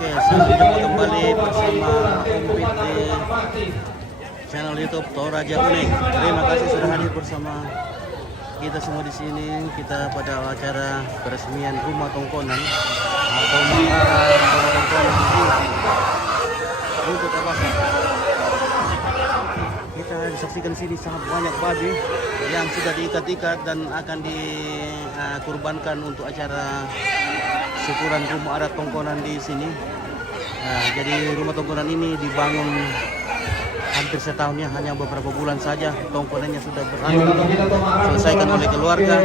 Oke, selamat berjumpa kembali bersama Umpit di channel YouTube Toraja Uning. Terima kasih sudah hadir bersama kita semua di sini. Kita pada acara peresmian rumah tongkonan atau makara rumah tongkonan untuk apa? Kita disaksikan sini sangat banyak babi yang sudah diikat-ikat dan akan dikurbankan untuk acara syukuran rumah adat tongkonan di sini. Nah, jadi rumah tongkonan ini dibangun hampir setahunnya, hanya beberapa bulan saja tongkonannya sudah berhasil selesaikan oleh keluarga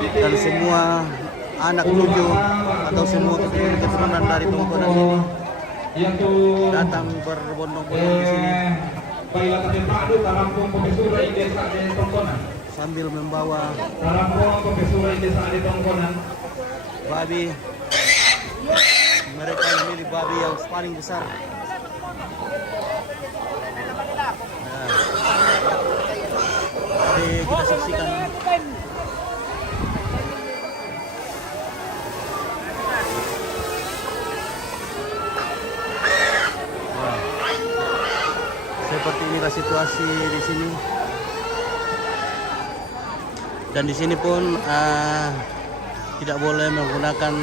dan semua anak cucu atau semua keturunan dari tongkonan ini datang berbondong-bondong di sini sambil membawa babi. Mereka memilih babi yang paling besar. Nah, jadi kita saksikan. Nah, seperti inilah situasi di sini. Dan di sini pun tidak boleh menggunakan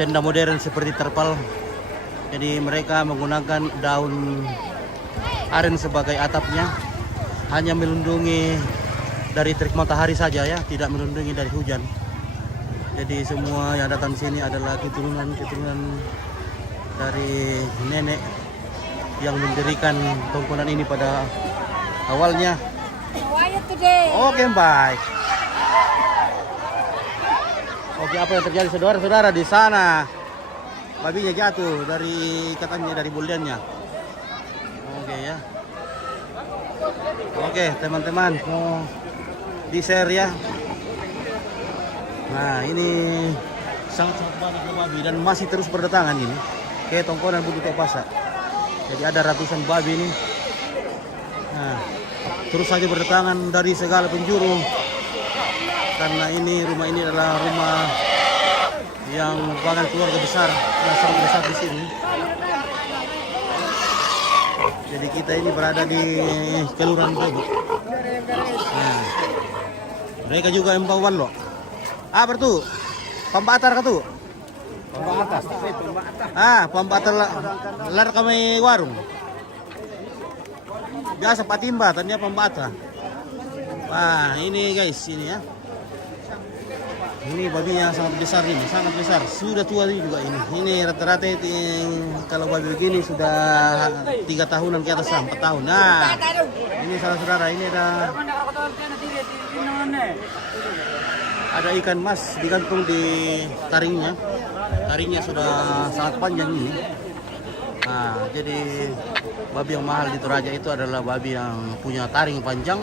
tenda modern seperti terpal. Jadi mereka menggunakan daun aren sebagai atapnya, hanya melindungi dari terik matahari saja ya, tidak melindungi dari hujan. Jadi semua yang datang sini adalah keturunan dari nenek yang mendirikan tongkonan ini pada awalnya. Oke, baik. Oke, apa yang terjadi saudara-saudara di sana? Babinya jatuh dari katanya dari buliannya. Oke ya. Oke, teman-teman, mau di-share ya. Nah, ini sangat-sangat banyak babi dan masih terus berdatangan ini ke tongkonan Butuh Topasa. Jadi ada ratusan babi ini. Nah, terus saja berdatangan dari segala penjuru. Karena rumah ini adalah rumah yang merupakan keluarga besar yang sangat besar di sini. Jadi kita ini berada di Kelurahan Brebek. Nah, mereka juga embauan loh. Apa tuh? Pembatar ka tuh? Pembatas. Pembatar lar kami warung. Biasa patimba, ternyata pembata. Wah, ini guys, ini ya. Ini babinya sangat besar ini, sangat besar. Sudah tua juga ini. Ini rata-rata kalau babi begini sudah 3 tahunan ke atas, 4 tahun. Nah, ini saudara-saudara, ini ada ikan mas digantung di taringnya. Taringnya sudah sangat panjang ini. Nah, jadi babi yang mahal di Toraja itu adalah babi yang punya taring panjang.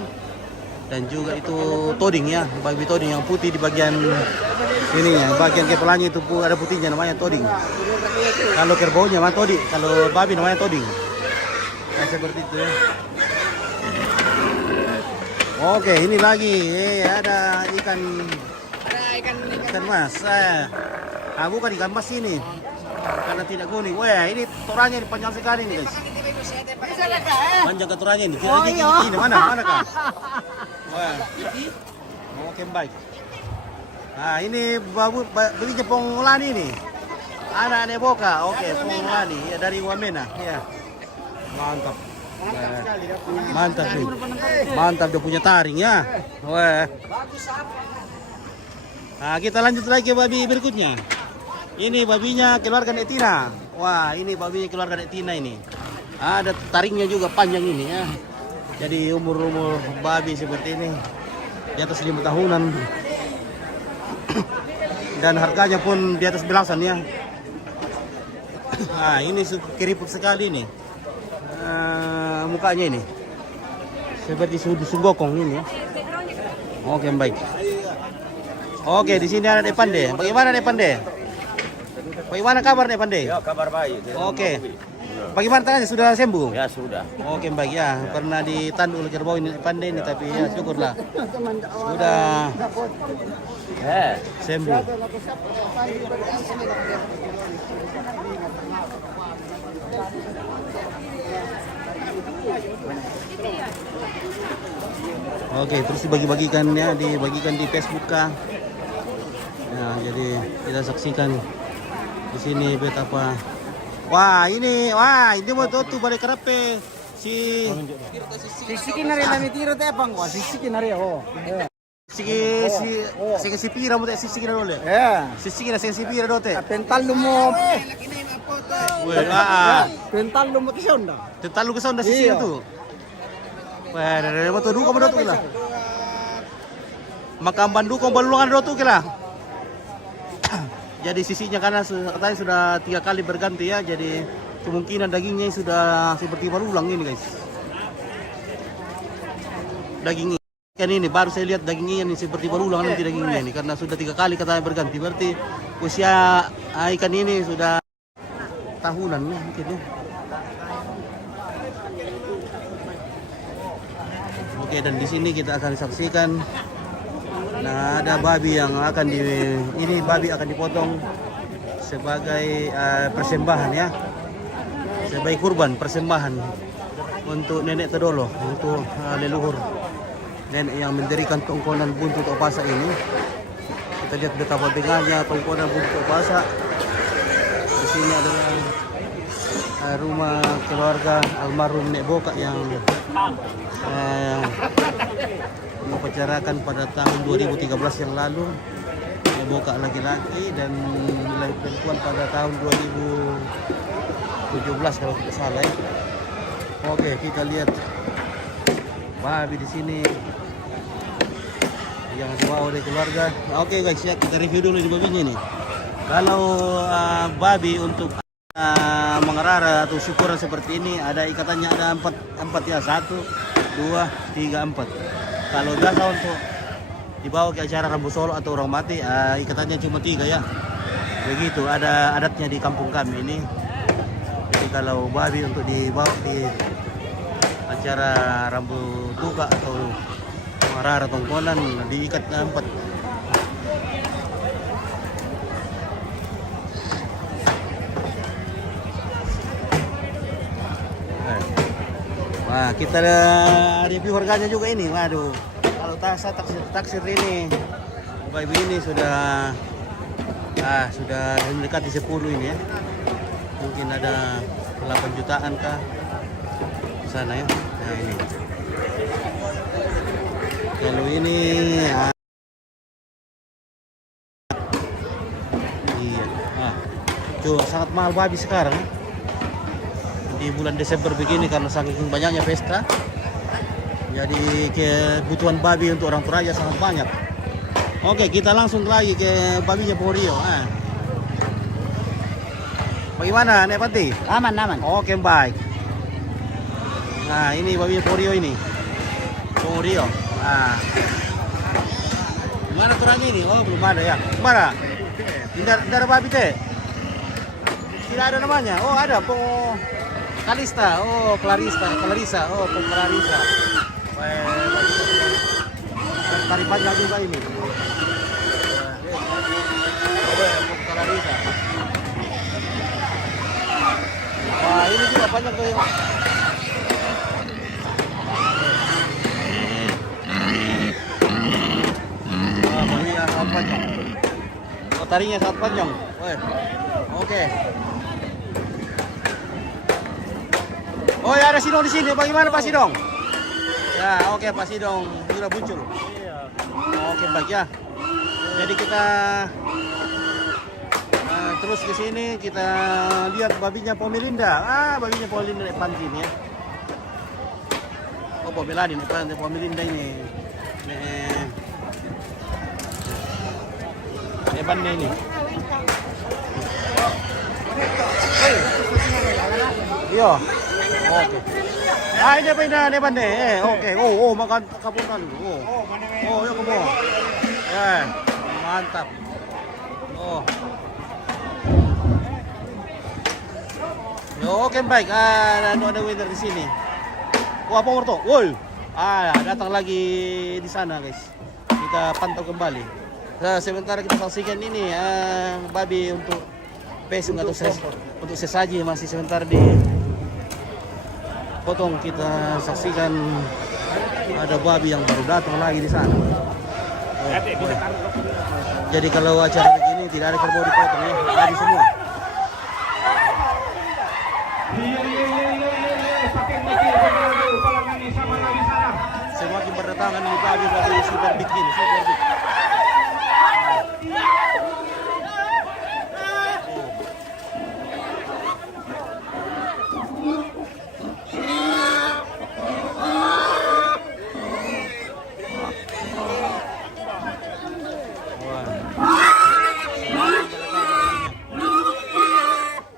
Dan juga itu toding ya, babi toding yang putih di bagian ininya, bagian kepalanya itu ada putihnya, namanya toding. Kalau kerbaunya namanya toding, kalau babi namanya toding. Nah, seperti itu ya. Oke, ini lagi ada ikan mas. Bukan ikan mas ini, karena tidak kuning. Wah, ini torannya ini panjang sekali nih guys. Panjang keturannya ini. Ini mana kah? Wah. Oke, baik. Nah, ini babinya Pongolani nih. Anak Boka. Oke, Pongolani ya, dari Wamena. Ya. Mantap. Mantap nih. Mantap, dia punya taring ya. Wah. Nah, kita lanjut lagi ke babi berikutnya. Ini babinya keluarga Netina. Wah, ini babinya keluarga Netina ini. Ada taringnya juga panjang ini ya. Jadi umur babi seperti ini di atas 5 tahunan. Dan harganya pun di atas belasan ya. Nah, ini keriput sekali nih. Mukanya ini seperti sunggokong ini ya. Oke, baik. Oke, di sini ada Depande. Bagaimana Depande? Bagaimana kabar Depande? Ya, kabar baik. Oke. Bagaimana tangannya, sudah sembuh? Ya, sudah. Oke, baik ya. Pernah ditandu oleh kerbau ini pandai ini, tapi ya syukurlah. Sudah Sembo. Oke, terus dibagikan di Facebook kah? Nah, jadi kita saksikan di sini betapa. Wah, ini mau tuh balik karape si Sisikin hari nami tiro teh bang, wah sisikin hari oh. si pira mo sisikin na dole. Ya. Sisikin na si pira dote. Pental lumo. Pental lumo kisah onda. Tetalu ke sonda sisi itu. Wah, dari motor duka mo doto kila. Makam bandu ko balungan doto kila. Jadi sisinya karena katanya sudah 3 kali berganti ya, jadi kemungkinan dagingnya sudah seperti berulang ini guys. Daging ikan ini baru saya lihat dagingnya ini seperti berulang nanti dagingnya ini karena sudah 3 kali katanya berganti. Berarti usia ikan ini sudah tahunan ya mungkin ya. Oke, dan di sini kita akan saksikan. Nah, ada babi yang akan babi akan dipotong sebagai persembahan ya. Sebagai kurban persembahan untuk nenek Todolo, untuk leluhur nenek yang mendirikan tongkonan buntut opasa ini. Kita lihat betapa tinggalnya tongkonan buntut opasa. Di sini adalah rumah keluarga almarhum Nek Boka yang dipacarakan pada tahun 2013 yang lalu. Nek Boka laki-laki dan perempuan pada tahun 2017 kalau tidak salah ya. Oke, kita lihat babi di sini yang dibawa oleh keluarga. Oke guys ya, kita review dulu di babinya ini. Kalau babi untuk mengerara atau syukuran seperti ini ada ikatannya ada 4 ya, 1, 2, 3, 4. Kalau biasa untuk dibawa ke acara Rambu Solo atau orang mati ikatannya cuma 3 ya. Begitu ada adatnya di kampung kami ini. Jadi kalau babi untuk dibawa di acara Rambu Duka atau mengerara tongkonan diikat 4. Nah, kita review harganya juga ini. Waduh, kalau taksir ini babi ini sudah mendekati 10 ini ya. Mungkin ada 8 jutaan kah di sana ya. Nah, ini. Kalau ini iya. Sangat mahal babi sekarang. Di bulan Desember begini karena saking banyaknya pesta, jadi kebutuhan babi untuk orang Toraja sangat banyak. Oke, kita langsung lagi ke babinya Porio. Bagaimana Nek Pati? Aman. Oke, baik. Nah, ini babinya Porio ini. Porio. Gimana turunnya ini? Oh, belum ada ya. Mana? Tidak ada babi teh. Tidak ada namanya. Oh, ada Kalista, Clarissa, Clarissa. Tari panjang juga ini. Clarissa. Wah, ini juga panjang tuh. Babinya sangat panjang. Tarinya sangat panjang. Oke. Oh ya, ada Sidong di sini. Bagaimana Pak Sidong? Ya, oke Pak Sidong sudah muncul. Oke baik ya. Jadi kita terus ke sini kita lihat babinya Pomelinda. Babinya Pomelinda Pantin ya. Oh Pomelinda ini, Pomelinda ini. Banda ini. Iya. Oke. Ini apa ini banda? Oke. Oh, makan kapungan. Oh, ya kamu. Mantap. Oh. Oke, baik. Ada winner di sini. Wah, apa Morto? Woi. Datang lagi di sana, guys. Kita pantau kembali. Nah, sementara kita saksikan ini babi untuk pesung atau untuk sesaji masih sementara dipotong. Kita saksikan ada babi yang baru datang lagi di sana. Jadi kalau acara begini tidak ada kerbau dipotong ya, babi semua. Semakin berdatangan ini babi super big ini, super big.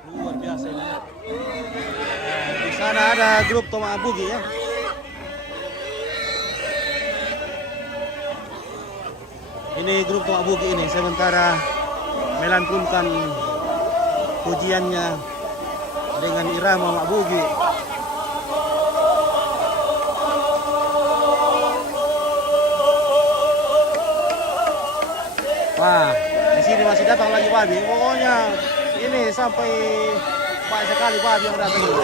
Luar biasa ini. Di sana ada grup Toma Abugi ya. Ini grup Toma Abugi ini sementara melantunkan pujiannya dengan irama Mak Bugi. Wah, di sini masih datang lagi babi. Pokoknya ini sampai banyak sekali babi yang datang ini.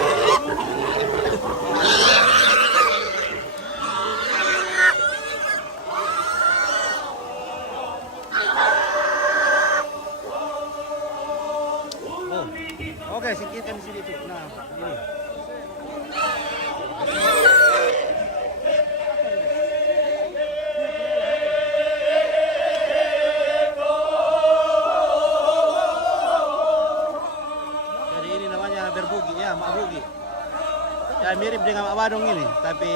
Oh, oke, singkirkan di sini tuh. Nah, ini. Mak Bugi. Ya mirip dengan Mak Badung ini, tapi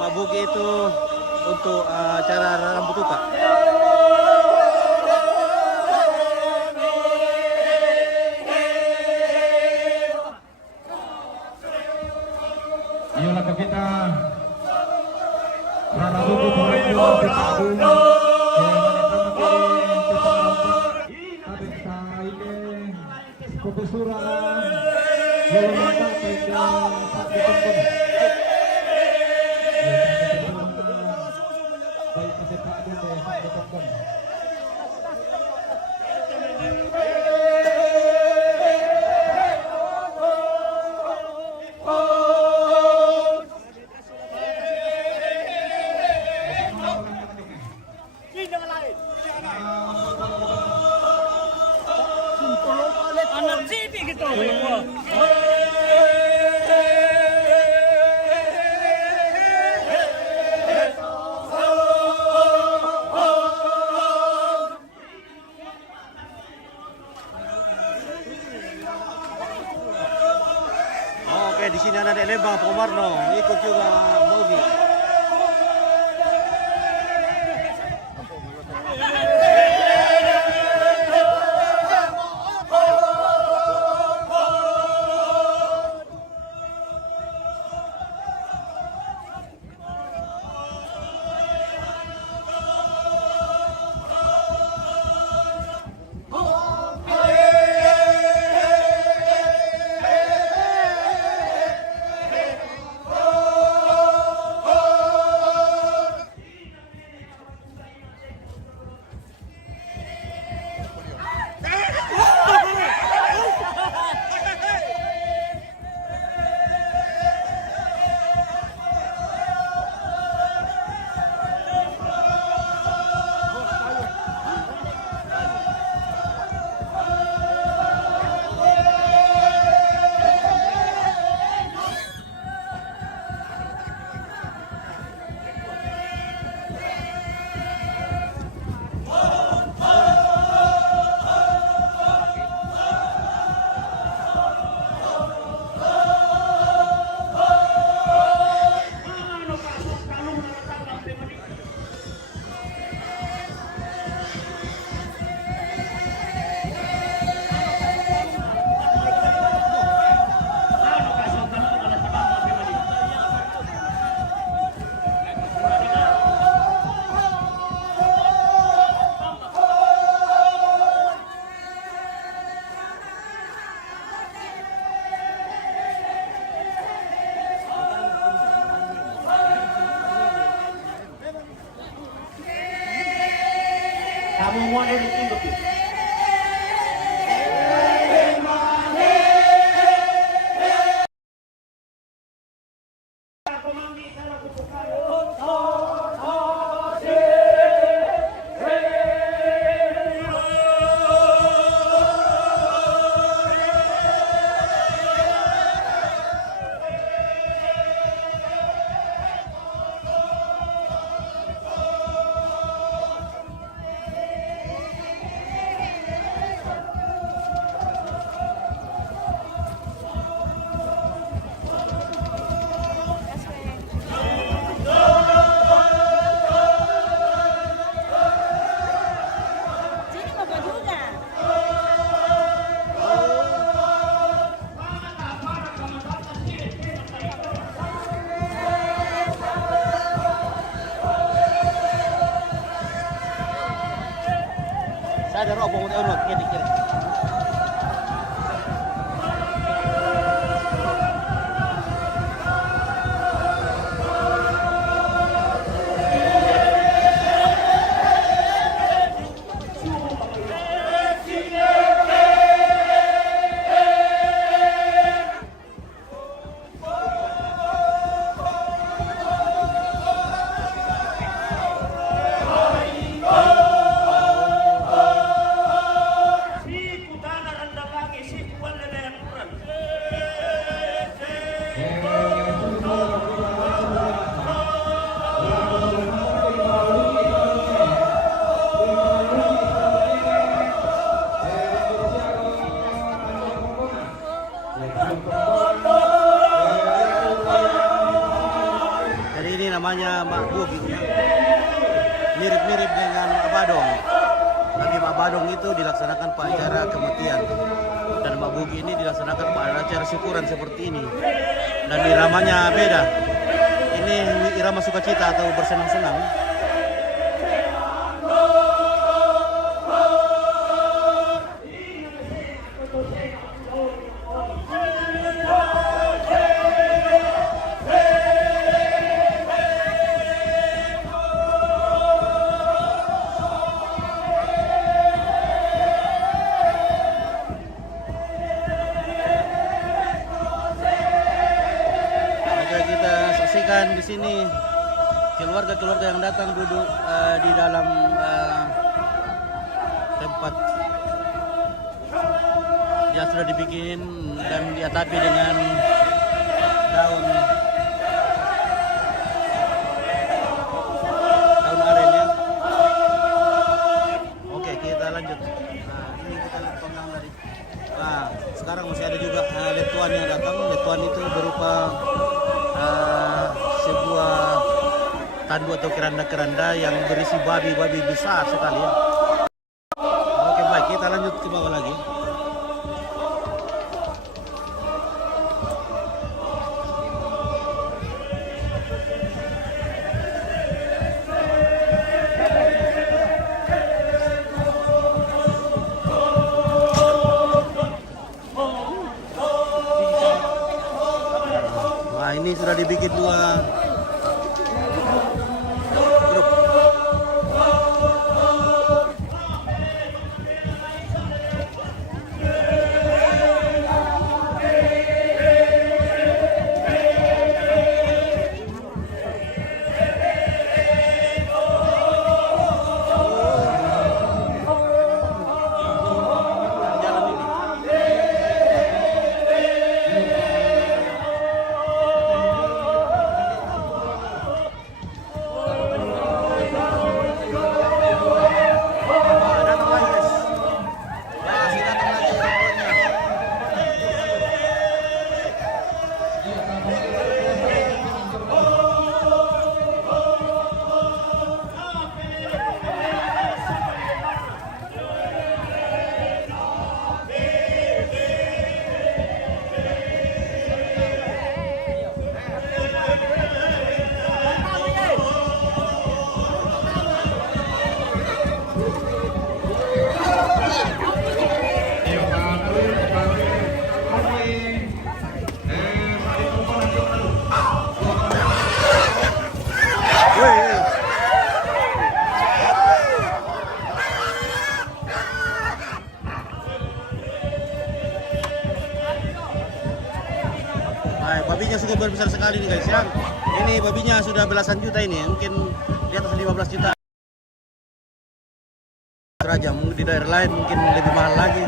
Mak Bugi itu untuk cara rambut tuka. Iyalah kita Rara Buku Borneo kita Agung tapi saya ini kebesuran Yolanda pegang Pak Dukun. Baik kasih Pak Dukun, Pak Dukun. Oke, di sini ada Dek Lembang Pomarno, ikut juga Bogi. Badung itu dilaksanakan acara kematian. Dan Mbak Bugi ini dilaksanakan acara syukuran seperti ini. Dan iramanya beda. Ini irama sukacita atau bersenang-senang. Di sini keluarga-keluarga yang datang duduk di dalam tempat yang sudah dibikin dan diatapi dengan daun aren ya. Oke, kita lanjut. Nah, ini kita lihat panggang tadi. Nah, sekarang masih ada juga letuan yang datang. Letuan itu berupa sebuah tandu atau keranda-keranda yang berisi babi-babi besar sekali ya. Oke, baik, kita lanjut ke bawah lagi. Nah, ini sudah dibikin dua grup. Jalan ini. Datang lagi guys. Masih datang lagi rombongan. Woi. Nah, babinya sudah besar sekali nih guys ya. Ini babinya sudah belasan juta ini, mungkin di atas 15 juta. Raja, mungkin di daerah lain mungkin lebih mahal lagi.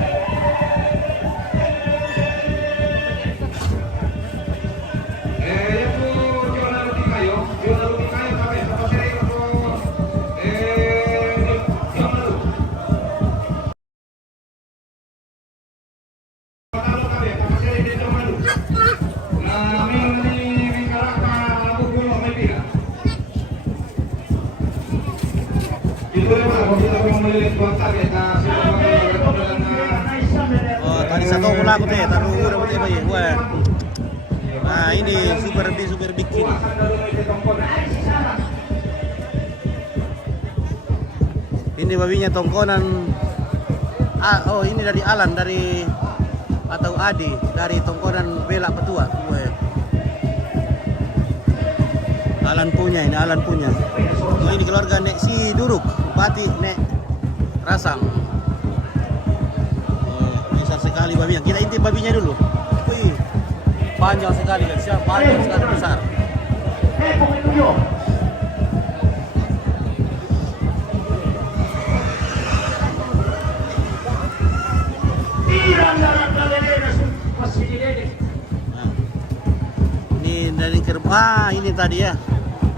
Oh, tadi satu mula aku teh, taruh udah betul bayi. Wah. Nah, ini super big ini. Ini babinya tongkonan. Oh, ini dari Alan atau Adi dari tongkonan Bela Petua. Wah. Alan punya. Oh, ini keluarga Nek Si Duruk, Bupati Nek Rasang. Oh, besar sekali babinya. Kita intip babinya dulu. Wih, panjang sekali guys, ya, panjang sekali besar. Nah, ini dari ini tadi ya,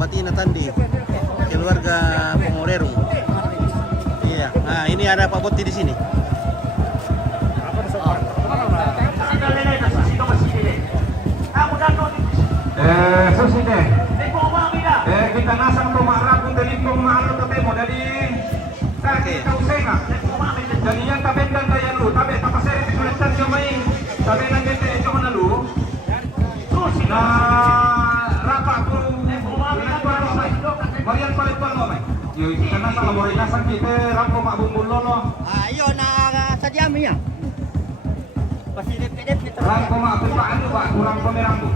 Batina Tandi, keluarga Pomorerung. Iya. Nah, ini ada Pak Boti di sini. Susine. Kita nasang tumarap untuk lingkong mahal ketemu dari kita usena. Jadi yang tabendan kaya lu, tabe tapasere tikulitan siya may tabe ng gete ito ko na lu. Na rapa ko Marian palit pa lo may. Yung kana sa laboy na sa kita rampo mabumbullo no. Ayo na sa diami ya. Pasilip-silip nito. Rampo mapipaan lo ba kurang pemerambu.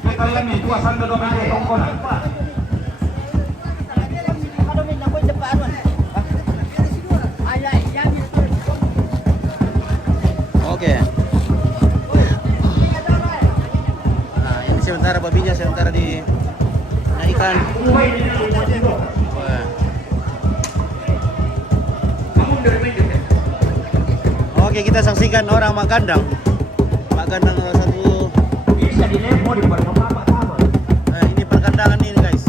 Kita yan ni kuasan do may tongko na. Oke. Nah, ini sementara babinya sementara di ikan. Wah. Oke, kita saksikan orang mak kandang. Mak kandang salah satu. Nah, ini perkandangan ini guys.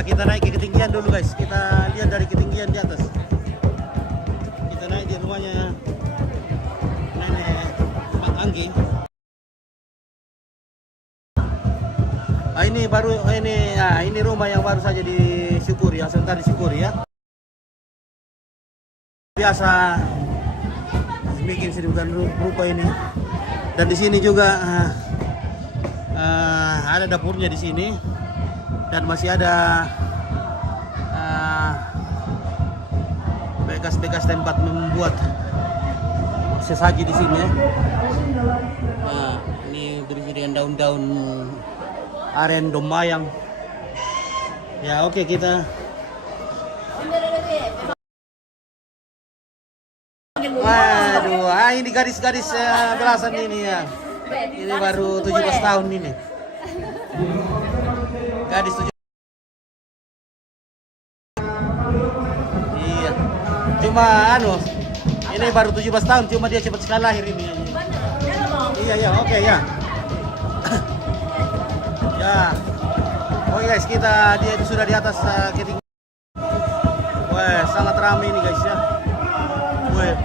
Kita naik ke ketinggian dulu guys, kita lihat dari ketinggian di atas. Kita naik di rumahnya nenek Mak Anggi. Ini baru ini rumah yang baru saja disyukuri, yang sebentar disyukuri ya. Biasa bikin sedemikian rupa ini. Dan di sini juga ada dapurnya di sini. Dan masih ada bekas-bekas tempat membuat sesaji di sini ya. Nah, ini berisi dengan daun-daun aren domayang. Ya oke, kita waduh, ini gadis-gadis belasan ini ya. Ini baru 17 tahun ini. Gadis 7. Iya. Cuma ini baru 17 tahun, cuma dia cepat sekali lahir ini. Iya, oke ya. Ya. Oke guys, dia sudah di atas ketinggian. Wah, sangat ramai ini guys ya. Wah.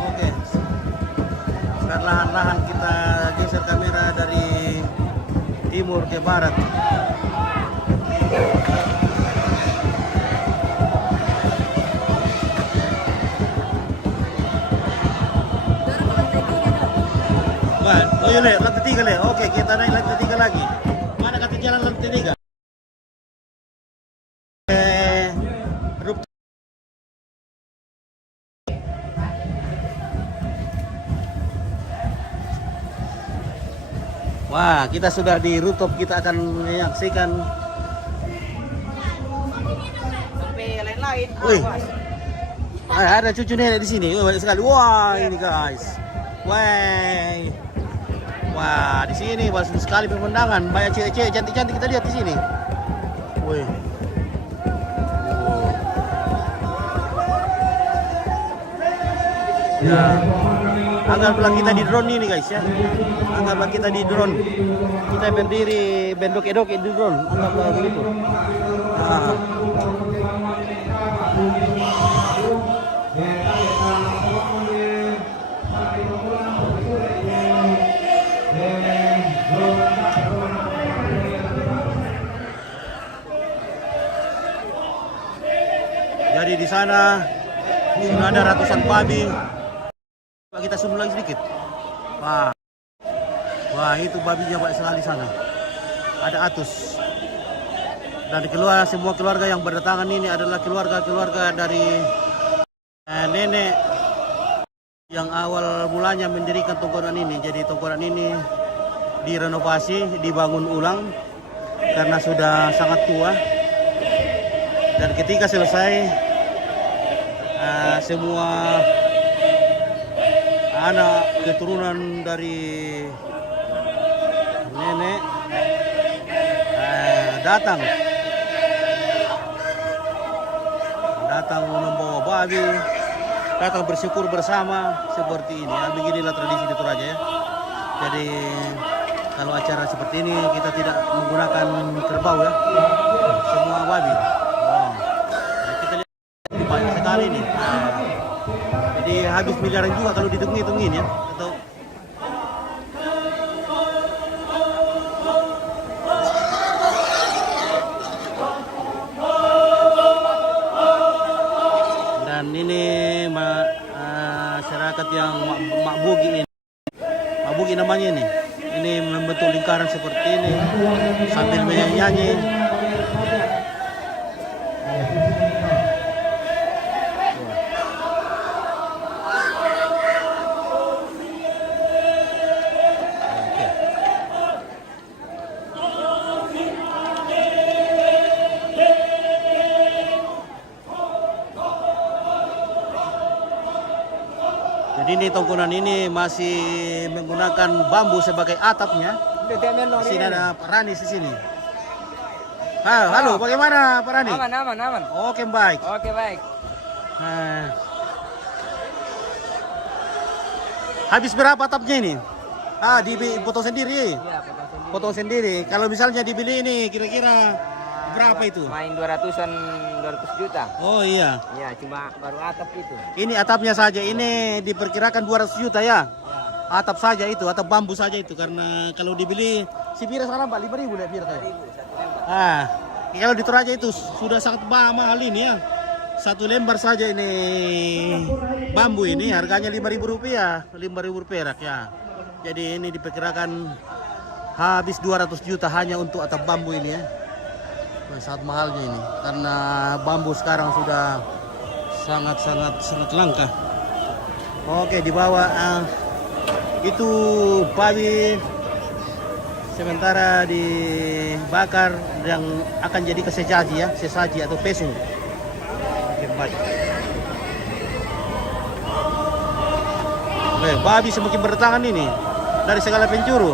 Oke. Perlahan-lahan kita geser kamera dari timur ke barat. Oh iya, lantai 3 le. Oke, kita naik lantai 3 lagi. Mana kata jalan lantai 3? Wah, kita sudah di rooftop, kita akan menyaksikan. Wih, ada cucu nenek di sini. Banyak sekali. Wah, ini guys. Wah, di sini bagus sekali pemandangan. Banyak cewek-cewek cantik-cantik kita lihat di sini. Wih. Ya. Anggaplah kita di drone ini guys ya. Anggaplah kita di drone. Kita berdiri bendok-edok di drone. Anggaplah begitu. Nah. Jadi di sana sudah ada ratusan babi. Kita zoom lagi sedikit. Wah, itu babinya banyak sekali sana. Ada atus. Dan semua keluarga yang berdatangan ini adalah keluarga-keluarga dari nenek yang awal mulanya mendirikan tongkonan ini. Jadi tongkonan ini direnovasi, dibangun ulang karena sudah sangat tua. Dan ketika selesai, semua anak keturunan dari nenek datang membawa babi, datang bersyukur bersama seperti ini. Beginilah tradisi di Toraja ya. Jadi kalau acara seperti ini kita tidak menggunakan kerbau ya, semua babi. Wow. Nah, kita lihat banyak sekali nih. Jadi habis miliaran juga kalau dihitung-hitungin ya. Atau dan ini masyarakat yang makbugi ini. Makbugi namanya ini. Ini membentuk lingkaran seperti ini sambil menyanyi. Jadi ini tongkonan ini masih menggunakan bambu sebagai atapnya. Di sini ada Pak Rani di sini. Halo, bagaimana Pak Rani? Aman. Oke, baik. Oke, baik. Habis berapa atapnya ini? Dipotong sendiri. Iya, Potong sendiri. Kalau misalnya dibeli ini kira-kira berapa itu? Main 200 juta. Oh iya. Iya, cuma baru atap itu. Ini atapnya saja ini diperkirakan 200 juta ya. Atap saja itu, atap bambu saja itu karena kalau dibeli si Pira sekarang 5.000 ya Pira tadi. Kalau di Toraja itu sudah sangat mahal ini ya. Satu lembar saja ini bambu ini harganya 5.000 rupiah, 5.000 perak ya. Jadi ini diperkirakan habis 200 juta hanya untuk atap bambu ini ya. Sangat mahalnya ini karena bambu sekarang sudah sangat langka. Oke, di bawah itu babi sementara dibakar yang akan jadi sesaji atau pesung. Babi semakin berdatangan ini dari segala penjuru.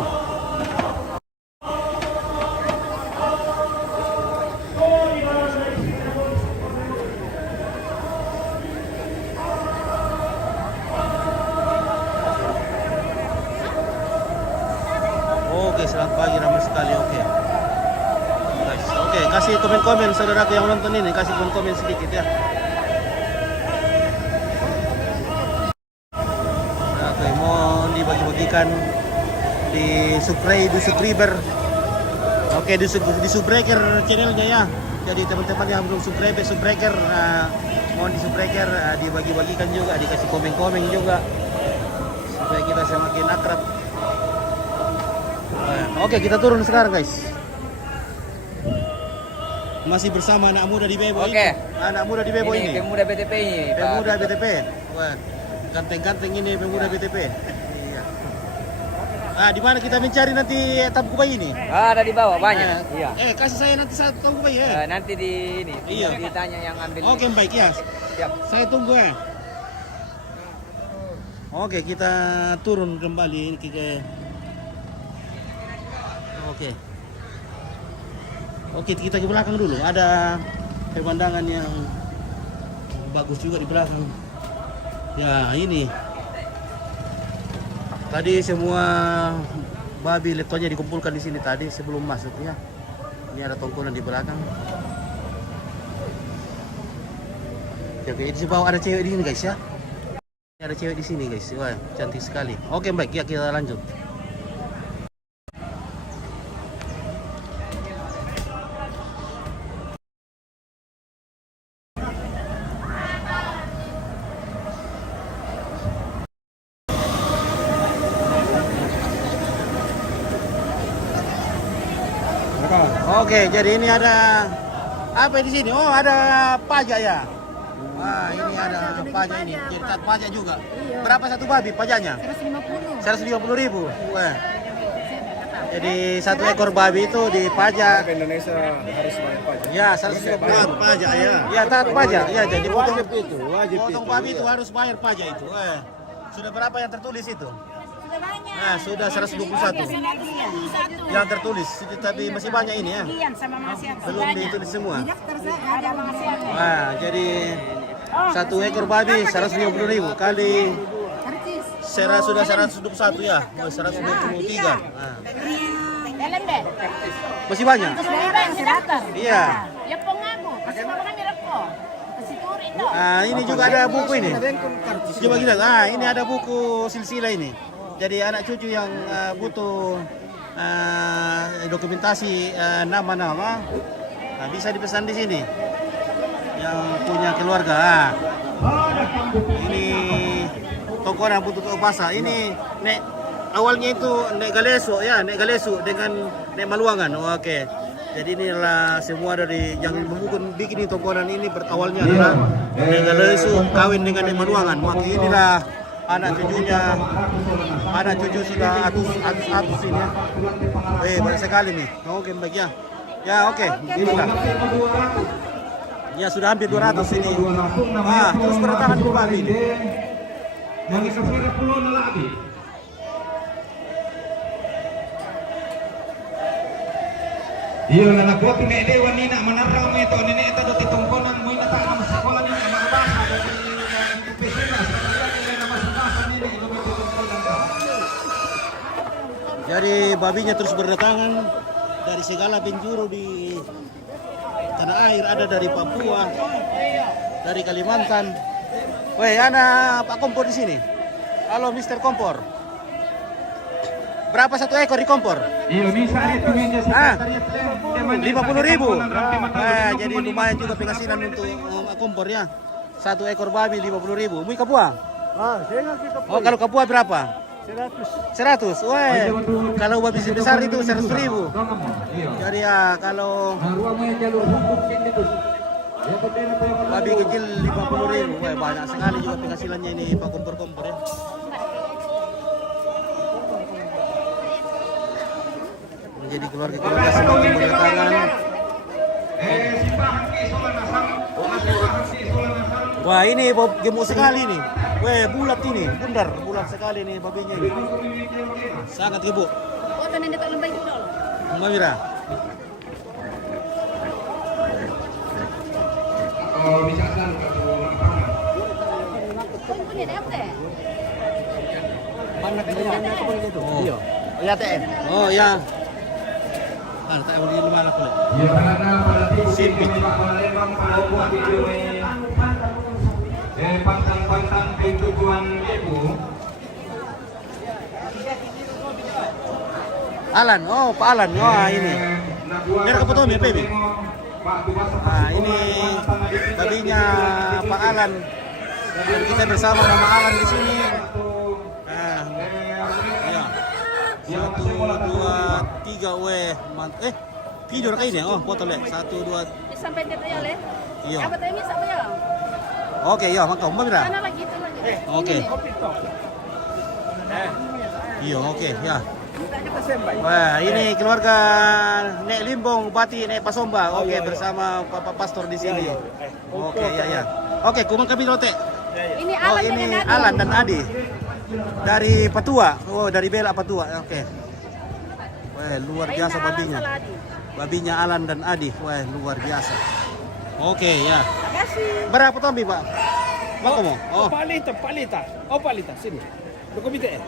Oke, selamat pagi, ramai sekali. Oke, guys, oke, kasih komen-komen saudaraku yang nonton ini, kasih komen sedikit ya. Oke, mohon dibagi-bagikan di subscriber. Oke, di subbreaker channelnya ya. Jadi teman-teman yang belum subbreaker, mohon di subbreaker, dibagi-bagikan juga, dikasih komen-komen juga supaya kita semakin akrab. Oke, kita turun sekarang guys. Masih bersama anak muda di Bebo ini. Anak muda di Bebo ini. Pemuda BTP ini. Pemuda BTP. Wah, ganteng-ganteng ini pemuda BTP. Iya. Di mana kita mencari nanti tabung bayi ini? Ada di bawah banyak. Iya. Kasih saya nanti satu tabung bayi ya. Nanti di ini. Iya. Ditanya yang ambil. Oke, baik ya. Siap. Saya tunggu ya. Oke, kita turun kembali ke Oke, kita ke belakang dulu. Ada pemandangan yang bagus juga di belakang. Ya, ini. Tadi semua babi letonya dikumpulkan di sini tadi sebelum masuk ya. Ini ada tongkonan di belakang. Oke, di bawah ada cewek di sini guys ya. Ini ada cewek di sini guys. Wah, cantik sekali. Oke, baik ya, kita lanjut. Oke, jadi ini ada Apa di sini? Oh, ada pajak ya. Wah, ini ada pajak ini. Jadi taat pajak juga. Berapa satu babi pajaknya? 150. 150.000. Wah. Jadi satu ekor babi itu dipajak. Indonesia harus bayar pajak. Ya, 150 pajak ya. Ya, taat pajak. Ya, jadi Wajib itu, wajib potong itu. babi itu harus bayar pajak itu. Sudah berapa yang tertulis itu? Sudah banyak. Nah, sudah 121. Yang tertulis, tapi masih banyak ini ya. Sekian sama masih Belum ditulis semua. ada masih ada. Wah, jadi satu ekor babi 150.000 kali sudah 121 ya. Oh, 123. Nah, Dalam deh. masih banyak. Kemudian daftar. Iya. Ya pengaku. Kasih mama kami rokok. Kasih turin dong. Nah, ini juga ada buku ini. Coba kita. Nah, ini ada buku silsilah ini. Jadi anak cucu yang butuh dokumentasi nama-nama bisa dipesan di sini. Yang punya keluarga. Ini toko yang butuh pasa. Ini nek awalnya itu nek Galesu ya, nek Galesu dengan nek Maluangan. Oh, oke. Jadi inilah semua dari yang bikin ini tokonan ini berawalnya adalah nek Galesu kawin dengan nek Maluangan. Maka inilah anak cucu sudah atus ini ya. Banyak sekali nih. Oke, baik ya. Ya, oke. Inilah. Ya, sudah hampir 200 ini. Terus bertahan dulu babi ini. Yang kafir pulau lagi. Iya, anak gua tuh nek dewan ni nak menarang itu nenek itu do titungkonan mo ina ta nama sekolah ni nama bahasa dari universitas nama sekolah ni do titungkonan. Jadi babinya terus berdatangan dari segala penjuru di tanah air, ada dari Papua, dari Kalimantan. Weh, ada Pak Kompor di sini. Halo, Mr. Kompor. Berapa satu ekor di Kompor? Iya, ni saat itu meja 50.000. Jadi lumayan juga penghasilan untuk Kompor ya. Satu ekor babi 50.000. Mui kapua? Oh, kalau kapua berapa? 100. Weh. Kalau babi sebesar itu 100.000. Jadi ya kalau babi kecil 50.000. Wah, banyak sekali juga penghasilannya ini Pak Kompor-kompor ya. Menjadi keluarga semakin berdatangan. Wah, ini gemuk sekali nih. Weh, bulat ini, bundar, bulat sekali nih babinya ini. Sangat gemuk. Oh, tenan dekat lembah itu dong. Mbak Mira. Oh, bisa kan Ini ada apa deh? Oh. Ya, TM. Oh, ya. Tak boleh lumayan pula. Ya, karena pada Simpit. Palembang kalau buat video ini pantang-pantang tujuan ibu. Alan, oh Pak Alan, wah ini. Biar kebetulan ya, Baby. Nah, ini babinya Pak Alan. Dan kita bersama Mama Alan di sini. Nah, ya. 1, 2, 3, weh. Video kayak ini, oh foto leh. 1, 2. Sampai dia ya, Le. Iya. Apa tadi sampai ya? Oke, ya, maka Mbak Mira. Mana lagi itu lagi. Oke. Iya, oke, ya. Wah, ini keluarga Nek Limbong, Bupati Nek Pasomba. Oke, bersama Bapak Pastor di sini. Oke, ya. Oke, kumang kami rote. Ini Oh, Alan ini dengan Adi. Alan dan Adi. Dari Patua. Oh, dari Bela Patua. Oke. Wah, luar Ini biasa Alan babinya. sama Adi. Babinya Alan dan Adi. Wah, luar biasa. Oke, ya. Makasih. Berapa tombi, Pak? Bako mo? Oh. Palita, sini. Dokumite.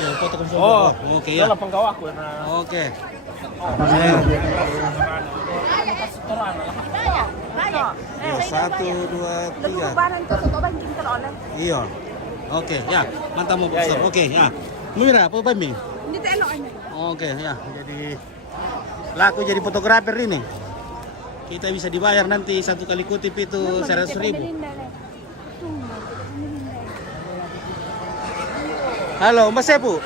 Ya, foto ko Oh, oke ya. penggawa ko na. Oke. Banyak. Banyak. Ya, 1, 2, 3. Lebaran itu soto banjing teroleh. Iya. Oke, ya. Mantap mo, Pastor. Oke, ya. Mira, apa paming? Hindi tayo ano. Oke, ya. Jadi laku jadi fotografer ini. Kita bisa dibayar nanti satu kali kutip itu 100.000. Halo, Mbak Sepu.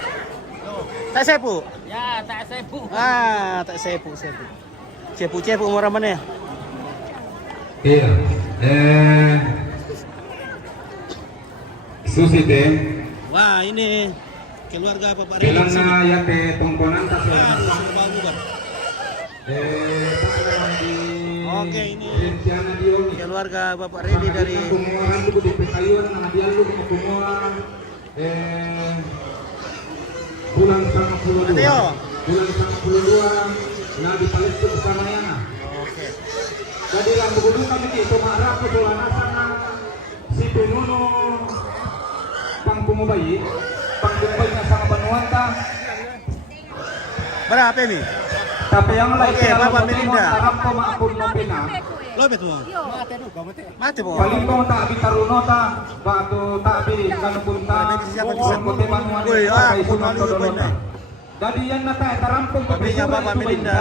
Tak Sepu. Ya, tak sebu. Tak Sepu. Cepu-cepu umur mana ya? Iya. Susi teh. Wah, ini keluarga Bapak Redi Bilang di sini. na ya ke tongkonan tas ya. Sudah mau bubar. Oke, ini Tiana Dio nih. keluarga Bapak Redi dari Kumuaran tuh di Pekayun, nah dia lu ke Kumuaran. Bulan 92. Mateo. Bulan 92. Nah di Palestina bersama Yana. Oke. Jadi lang budu kami dito maarap ko tulana sana si Penuno pangkumubayi pangkumubayi na sa Banuanta. Berapa ini? Tapi yang lain Oke, Bapak Melinda. Arap ko maapun mo pina. Lo betul. Mati po. Paling ko ta bitaruno ta batu ta bi kanupunta. Siapa di sana? Kote Banuanta. Uy, Kay kung Sunan ano yung Dodonota. na. Jadi yan na ta tarampong Pabrinya Bapak Melinda.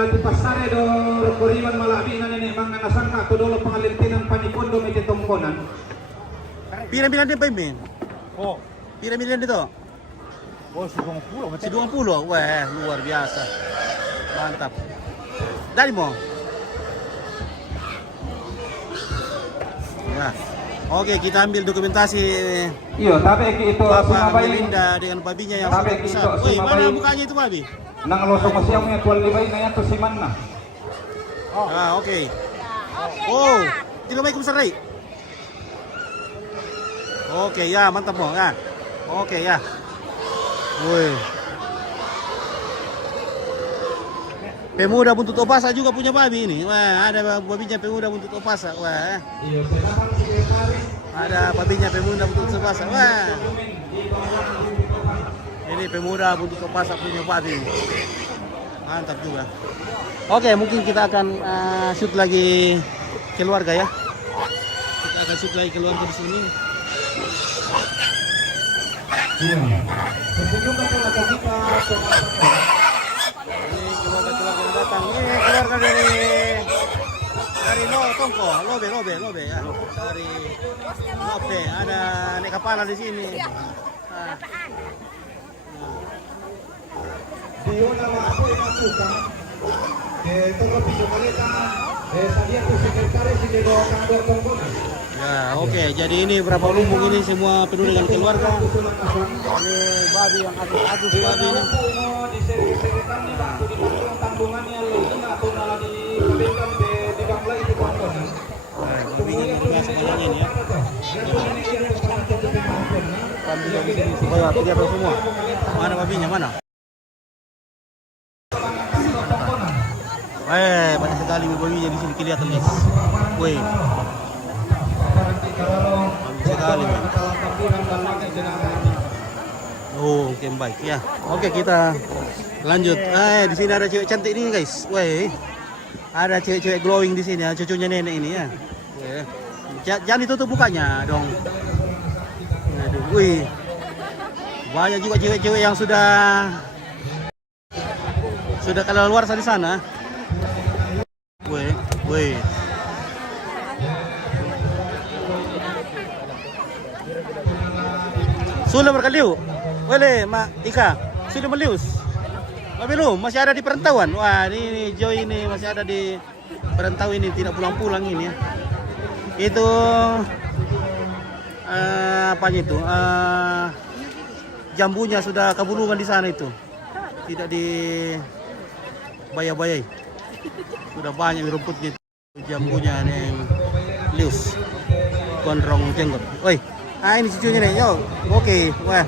lagi pasare do Koriman Malabi na nini mga nasangka to dolo pangalintinan panipondo medyo tongkonan. Pira-pira din pa yun. Oh, Pira-pira dito. oh, sigong pulo. Si 20. Wah, luar biasa. Mantap. Dari mo. Ya. Oke, kita ambil dokumentasi Iyo, tapi itu Bapak sumabay Melinda dengan babinya yang Tapi sudah besar. itu Woi, mana sumabay. mukanya itu babi? nang losong ko siya mga 12 libay na yan to si Manna. Ah, oke. Oke, Oh, ya. tidak baik besar Ray. Oke, ya, mantap mo. Ya. Oke, ya. Woi. Pemuda buntut opasa juga punya babi ini. Wah, ada babinya pemuda buntut opasa. Wah. Iyo, sekarang sekretaris Ada babinya pemuda buntut opasa. Wah. Ini pemuda buntut opasa punya babi. Mantap juga. Oke, mungkin kita akan shoot lagi keluarga ya. Kita akan shoot lagi keluarga di sini. Iya. Sebelum kita Ini keluarga yang datang. Ini keluarga dari Tongko, Lobe ya. Dari Lobe ada nek kepala di sini. Nah, Dio nama ako yung atukan. Ito ko pisukalita. Sadia ko sekretaris si Dedo Kantor Tongkonan. ya, oke. Jadi ini berapa lumbung ini semua penuh dengan keluarga. Ini babi yang agus babi ini. Babinya juga sebanyak ini ya. Kambing di sini supaya tiga semua. Mana babinya mana? Banyak sekali babinya di sini kelihatan guys. Woi. Banyak sekali. Man. Oh, oke baik ya. Oke, kita lanjut. Di sini ada cewek cantik nih guys. Woi. Ada cewek-cewek glowing di sini ya, cucunya nenek ini ya. Woi. Jangan ditutup bukanya dong. Aduh, wih. Banyak juga cewek-cewek yang sudah kalau luar di sana. Wih. Sudah berkaliu. Boleh, Mak Ika. Sudah melius. Belum, masih ada di perantauan. Wah, ini Joy ini masih ada di perantau ini, tidak pulang-pulang ini ya. Itu apanya itu? Jambunya sudah kebulungan di sana itu. Tidak di bayai-bayai. Sudah banyak rumputnya. Jambunya nih lius. Gondrong jenggot. Oi. Ini cucunya nih. Yo. Oke. Wah.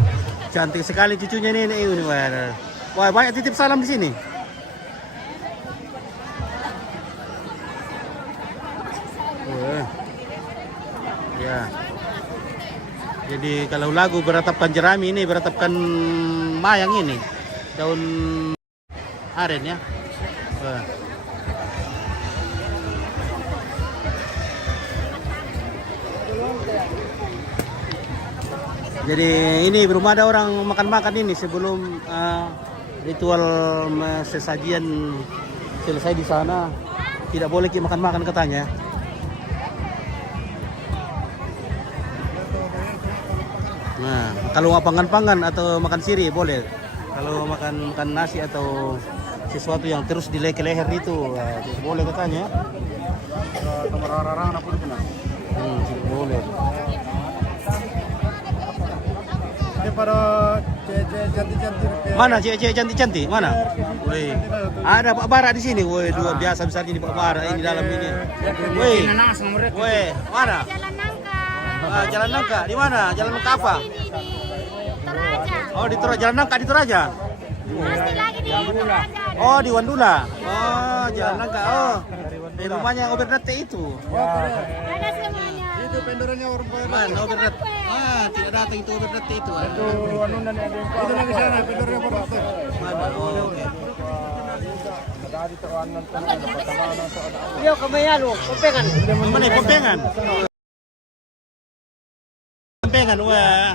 Cantik sekali cucunya nih ini. Wah, banyak titip salam di sini. Ya. Jadi kalau lagu beratapkan jerami ini, beratapkan mayang ini, daun aren ya. Wah. Jadi ini belum ada orang makan-makan ini sebelum ritual sesajian selesai di sana. Tidak boleh makan-makan katanya. Nah, kalau mau pangan-pangan atau makan siri boleh. Kalau makan nasi atau sesuatu yang terus di leher itu boleh katanya. Rarang apa itu nah? Boleh. Ini pada cewek cantik-cantik. Mana cewek cantik-cantik? Mana? Woi. Ada Pak Bara di sini. Woi, dua biasa besar ini Pak Bara ini dalam ini. Woi. Woi, mana? Jalan Nangka. Jalan Nangka. Di mana? Jalan Nangka apa? Ini di Toraja. Oh, di Toraja. Jalan Nangka di Toraja. Pasti lagi di Toraja. Oh, di Wandula. Oh, Jalan Nangka. Oh. Di rumahnya Obernate itu. Ada semuanya. Itu pendorannya orang bayar. Mana Obernate? Tidak datang itu Obernate itu. Itu anu dan ada. Itu lagi sana pendornya orang bayar. Mana? Oh, oke. Beliau kemana lu? Kopengan. Mana Pompengan? Pompengan, wah.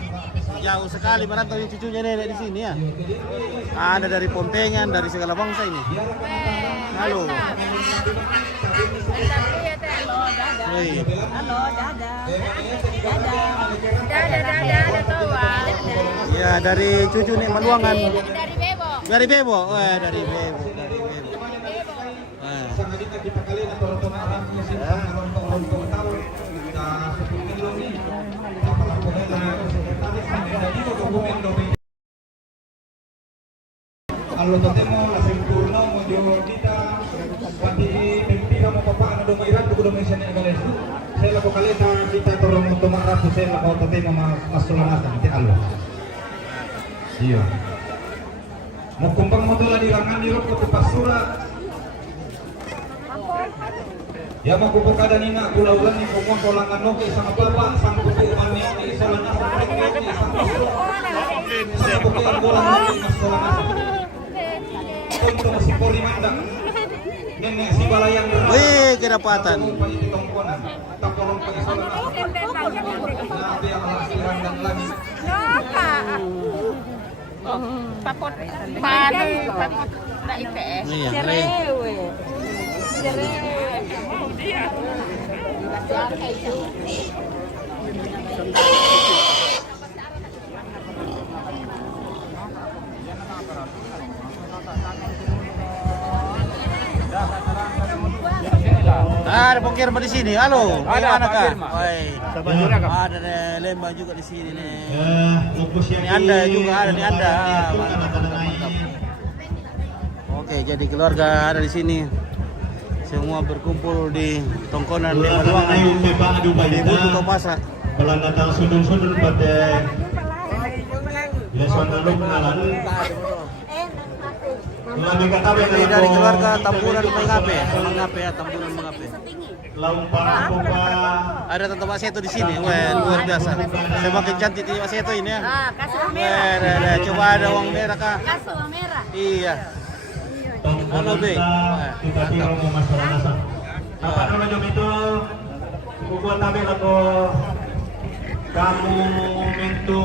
Jauh sekali merantau cucunya nenek di sini ya. Ada dari Pompengan, dari segala bangsa ini. Halo. Woi. Halo, dadah. Dadah, tua. Ya, dari cucu nih Maluangan. Dari Bebo. Dari Bebo. Wah, dari Bebo. Wah. Allo totemo la sempurna mojo kita pati pempina mo papa ano dumiran dugo dumiran sa agales. Saya lako kalita kita turong tumarap saya lako totemo masulanasan ti allo. Iya. Mo kumpang mo dola di rangan di roko pasura. Ya mo kumpang kada nina kulaulan ni kumpang kolangan no isang papa sang kupuan ni isang na sa isang pasura. Sa kumpang bola ni masulanasan. Untuk masih pori mandang nenek si balayang Wih, kedapatan. Papot. Papot. Na IPS. Iya, Cerewe. Ada pengkirim di sini. Halo. Ada, Mana Pak kah? Firman. Woi. Sabajura kah? Ada di Lembang juga di sini nih. Ini Anda juga ada di Anda. Oke, jadi keluarga ada di sini. Semua berkumpul di tongkonan di Maluangan. Di Butuh Tomasa. Belanda tang sudun-sudun pada leson naluk nalan. Lebih kata Ini dari keluarga Tambunan Mengape. Mengape ya, Tambunan Mengape. laung parang buka. Ada Tante Pak Seto di sini. Wah, luar biasa. Semakin cantik di Pak Seto ini ya. Kasih Wah, coba ada uang merah kah? Kasih merah. Iya. Halo, Be. Kita kira mau masalah nasa. Apa nama jom itu? Kukuan tabi lagu kamu mentu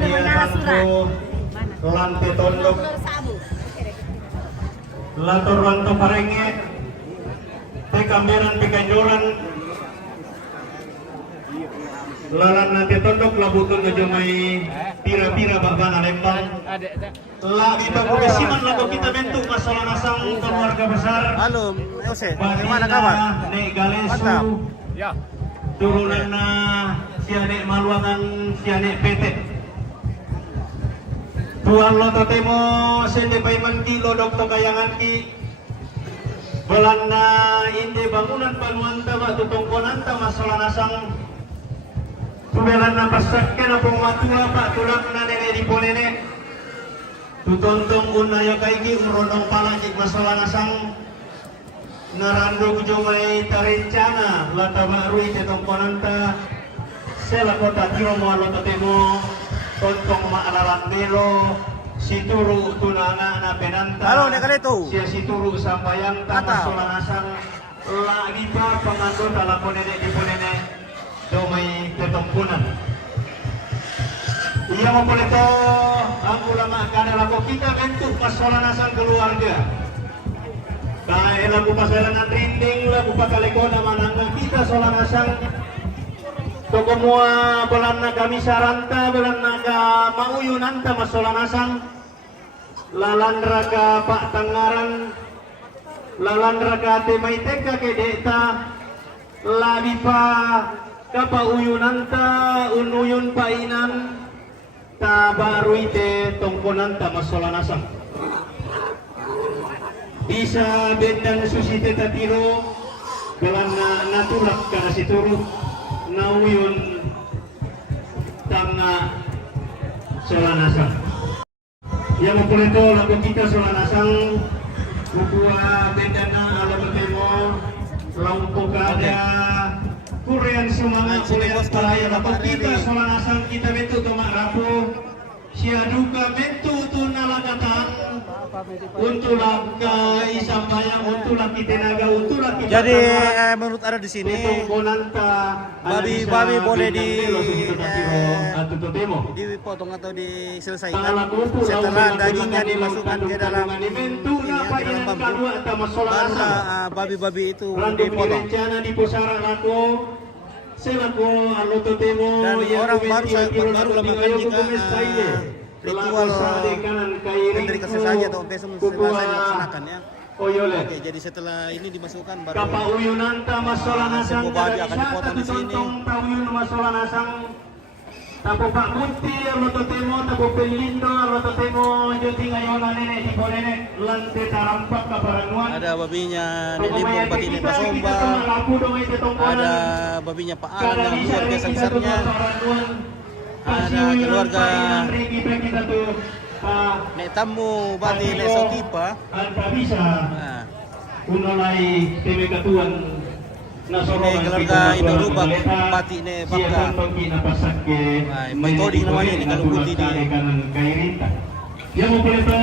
dia tangku lantai tondok lantor parenge teh kamberan pikanjoran lalan nanti tondok labutun ngejomai pira-pira babana lembang lagi baku besiman lagu kita bentuk masalah nasang keluarga besar Halo, Ose. Bagaimana kabar? Nek Galesu Mantap. Ya. turunan si adik Maluangan si adik PT Tuan lo totemo sende paiman kilo dokter kayangan ki belanda inde bangunan panuanta batu tongkonanta masalah nasang tubelan na pasakken na pungmatua pak tulak na nene di ponene tutontong unaya kaigi umrondong palajik masalah nasang narandog jomay tarencana lata barui ke tongkonanta sela kota tiro mo alo totemo tontong maalalandelo situru tunana na penanta Halo, Nek Kaleto. sia situru sambayang Kata. masalah nasang lagi pa pangando talako nene di ponene domay ketompunan iya mo po nito ang ulama kanila ko kita bentuk masalah nasang keluarga kaya lagu pasalangan rinding lagu pakaliko naman ang kita solang asang toko mua bulan na kami saranta bulan na ka mauyunan ta masolang asang lalandra ka Pak Tangaran, lalandra ka Temaiteka ke Deta, labi pa kapauyunanta unuyun painan ta baru ite tongkonanta masolanasang bisa bendan susite tatiro balana natulak kana situru nauyun tanga solanasang yang mempunyai lagu kita solanasang bukua bendana alam temo lampu kada Kurian semangat Kurian peraya lagu kita solanasang kita betul tomak rapu siaduka betul tu nalagatang untuk laka isambayang untuk laki tenaga untuk laki Jadi menurut ada di sini babi boleh dipotong atau diselesaikan setelah dagingnya dimasukkan ke dalam bambu, barulah babi-babi itu dipotong. Dan orang baru makan jika ritual dari kasih saja atau besok selesai dilaksanakan ya. Oke, jadi setelah ini dimasukkan baru semua babi akan dipotong di sini. Tapo Pak Muti, Loto Temo, Tapo Pelindo, Loto Temo, Joti Ngayona Nenek, Tipo Nenek, Lante Tarampak, Kaparanguan. Ada babinya Nedimbung, Batine Pasomba. Ada babinya Pak Alan yang luar biasa besarnya. Ada keluarga Nek Tamu, Bati Nek Sotipa. Nah. Unolai Teme Katuan. Ini keluarga itu rubah Bati Nek Bangka. May coding naman ini kalau putih di yang memperita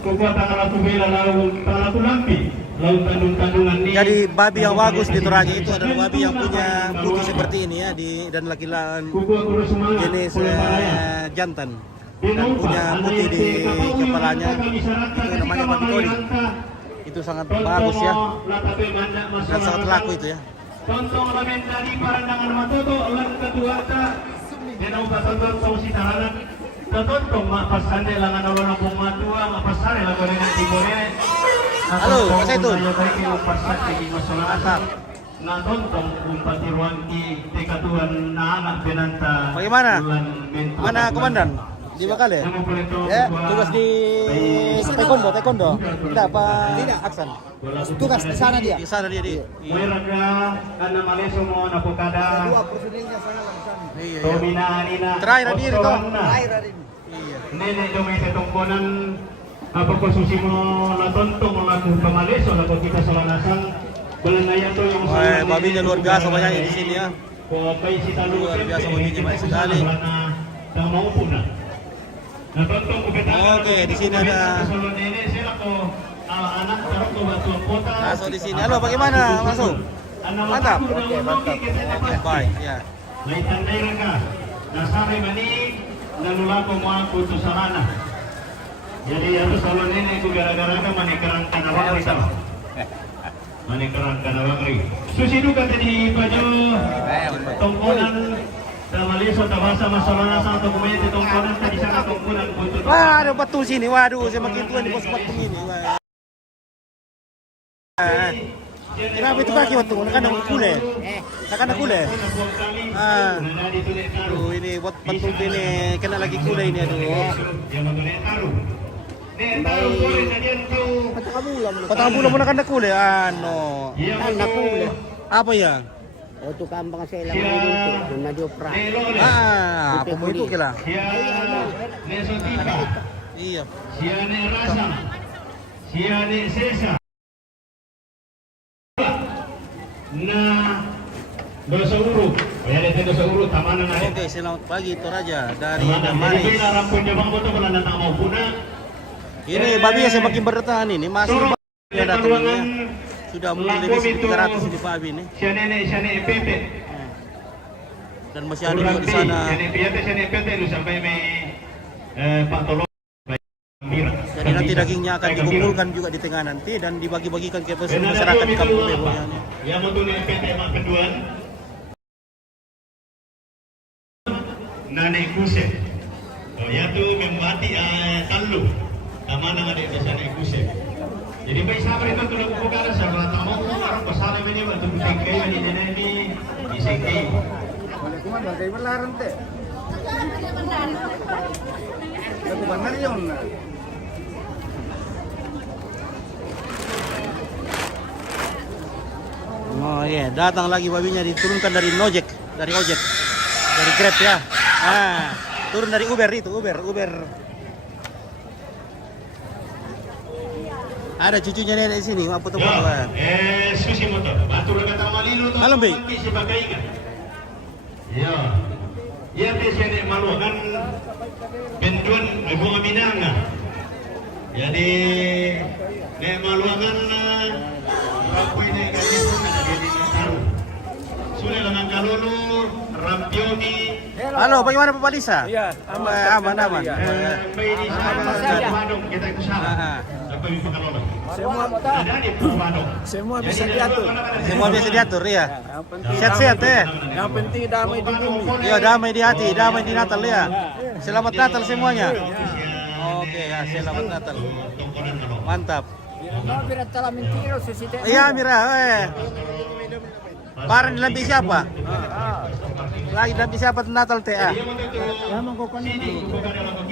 kekuatan alat bela laut lampi laut tandung-tandungan ini. Jadi babi yang bagus di Toraja itu adalah babi yang punya putih seperti ini ya dan laki-laki jenis jantan dan punya putih di kepalanya, itu namanya babi coding. Itu sangat bagus ya dan sangat laku itu ya. Contoh lamen dari parandangan matoto lan kedua ta denau patonton sausi tahanan tontong mak pasande langan olona pung matua mak pasare la gorena di gorena. Halo Pak Saitun. Mantap. Na tontong umpati ruanki tekatuan na anak benanta. Bagaimana? Mana komandan? Di Bakal ya? Ya, tugas di taekwondo. Tidak apa? Tidak, Aksan. Tugas di sana dia. Di sana dia di. Wiraga karena Maleso mau napokada. Dua presidennya saya di sana. Iya. Tomina Anina. Terakhir hadir itu. Air hari ini. Iya. Nenek domay sa tungkonan apa posisi mo natontong laku pamaleso laku kita solanasang balanaya to yung Wah, babinya luar biasa banyaknya di sini ya. Luar biasa babinya banyak sekali. Oke, di sini ada masuk di sini. Halo, bagaimana? Masuk. Mantap. Oke, mantap. Oke, baik ya. Nasari mani nanulako mo ako to sarana. Jadi harus salon ini ku gara-gara ka manikerang kanawang ito. Manikerang kanawang. Susidu ka tadi baju tongkonan Maliso tabasa masalana sa dokumen tongkonan tadi sana tongkonan butuh. Wah, ada batu sini. Waduh, saya makin tua di pos patung ini. Wah. Kenapa itu kaki batu? Nakanda kule. Nakanda kule. Ah. Tuh ini buat patung ini kena lagi kule ini aduh. Patang bulan mo nakanda kule. Ano? Nakanda kule. Apa ya? O tu kambang sa ilang minuto, doon na diopra. Ah, apa itu kila? Iya. Siane rasa. Siane sesa. Na dosa urut. Ya ada dosa urut tamanan na. Oke, selamat pagi Toraja dari Damaris. Ini rampun jabang boto wala na mau puna. Ini babi yang semakin bertahan ini masih banyak datangnya. Sudah mungkin lebih 300 di babi ini. Siane Pepe. Dan masih ada juga di sana. Siane Pepe lu sampai me Pak Tolong. Jadi nanti dagingnya akan dikumpulkan juga di tengah nanti dan dibagi-bagikan ke masyarakat di kampung Bebo. Yang mau tulis PT Mak Penduan. Nane Kuse. Oh ya tu memati talu. Tama na nga dito sa naigusip. Jadi may sabar ito tulog po ka na sa mga tamang kung parang pasalim ini waktu bisingkay ini ini bisingkay. Boleh kemana? Kayak berlarang teh. Tapi benar yun. Oh iya, datang lagi babinya diturunkan dari ojek, dari Grab ya. Ah, turun dari Uber itu, Uber. Ada cucunya nenek di sini, mau foto-foto. Susi motor. Batur kata malilo to. Halo, Bi. Sebagai kan. Ya. Ya biasanya malukan penduan bunga minanga. Jadi nek malukan apa ini kasih bunga jadi taruh. Sudah dengan kalulu rampioni. Halo, bagaimana Bapak Disa? Iya, aman. Bayi di sana Bandung kita itu salah. Apa yang kalulu? Ada di Bandung. Semua bisa diatur. Semua biasa diatur ya. Sehat-sehat ya. Yang penting damai di bumi. Ya, damai di hati, damai di Natal ya. Selamat Natal semuanya. Oke ya, selamat Natal. Mantap. Iya, Mira. Barang dilambi siapa? Lagi dilambi siapa Natal teh? Ya mengkokon ini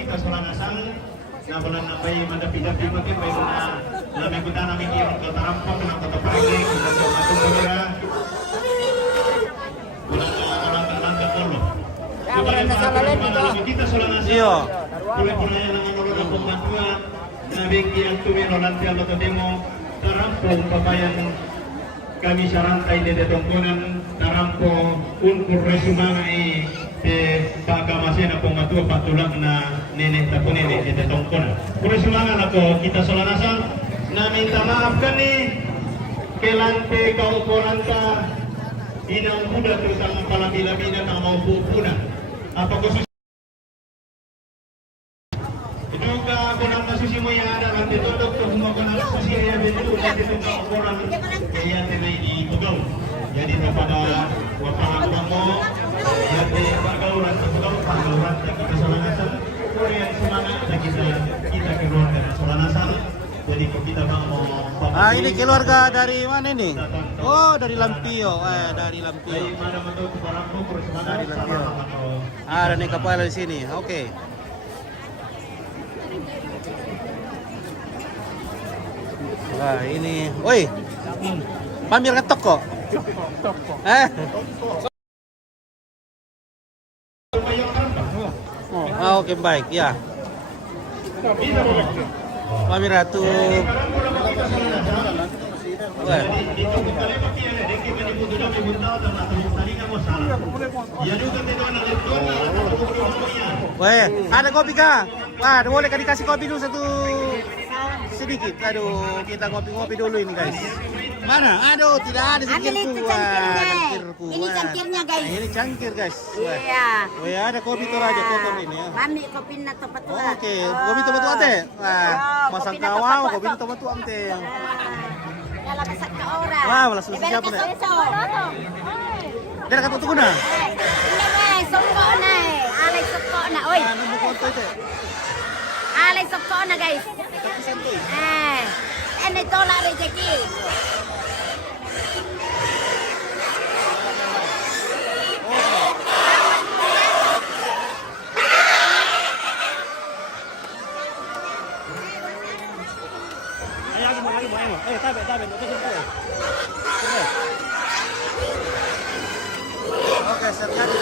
kita solanasan na bulan na bay madapi-dapi makin bay na lamay kuda namin iyon ko tarampok ng katapalig ng matulira bulan ka polo. Kita solanasan. Iyo. Pula-pula yang menurut pembantuan nabing yang tumino nanti ang totemo tarampok pabayan kami sarantai di tetongkonan tarampo unkur resumangai pagkamasin na pematua patulang na nenek tako nenek di tetongkonan. Resumangan ako kita solanasan na minta maaf kan ni kelante kauporan ka inang muda terutama palabila-bila na mau pupuna. Apa khusus juga kunang masusi mo yang ada nanti tutup tuh semua kunang masusi yang betul nanti tutup orang kaya tenai di Pegau. Jadi kepada wapangan kamu yang di Pegau dan Pegau pangauran kita Solanasan yang semangat kita keluarga Solanasan. Jadi kita mau Ini keluarga dari mana nih? Oh, dari Lampio. Dari Lampio. Dari Lampio. Ada nih kapal di sini. Oke. Wah, ini. Woi. Pamer ke toko. Oke, baik. Ya. Pamer tuh. Wah. Weh, ada kopi kah? Wah, boleh kan dikasih kopi dulu satu sedikit. Aduh, kita ngopi-ngopi dulu ini guys. Mana? Aduh, tidak ada cangkirku. Cangkirku. Ini cangkirnya guys. Ini cangkir guys. Iya. Weh, ada kopi tuh aja kotor ini ya. Mami kopi na to patua. Oke, kopi tuh batu ate. Wah, masang kawau, kopi tuh batu ante. Dalam masak ke orang. Wah, malah susu siapa nih? Dari kata tuh na. Ini guys, sokok na. Alay sokok na. Oi. Nunggu konto itu. Alay sokok na guys. Ini tolak rezeki. Oke, serjadi.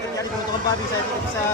Terjadi keuntungan babi saya tidak bisa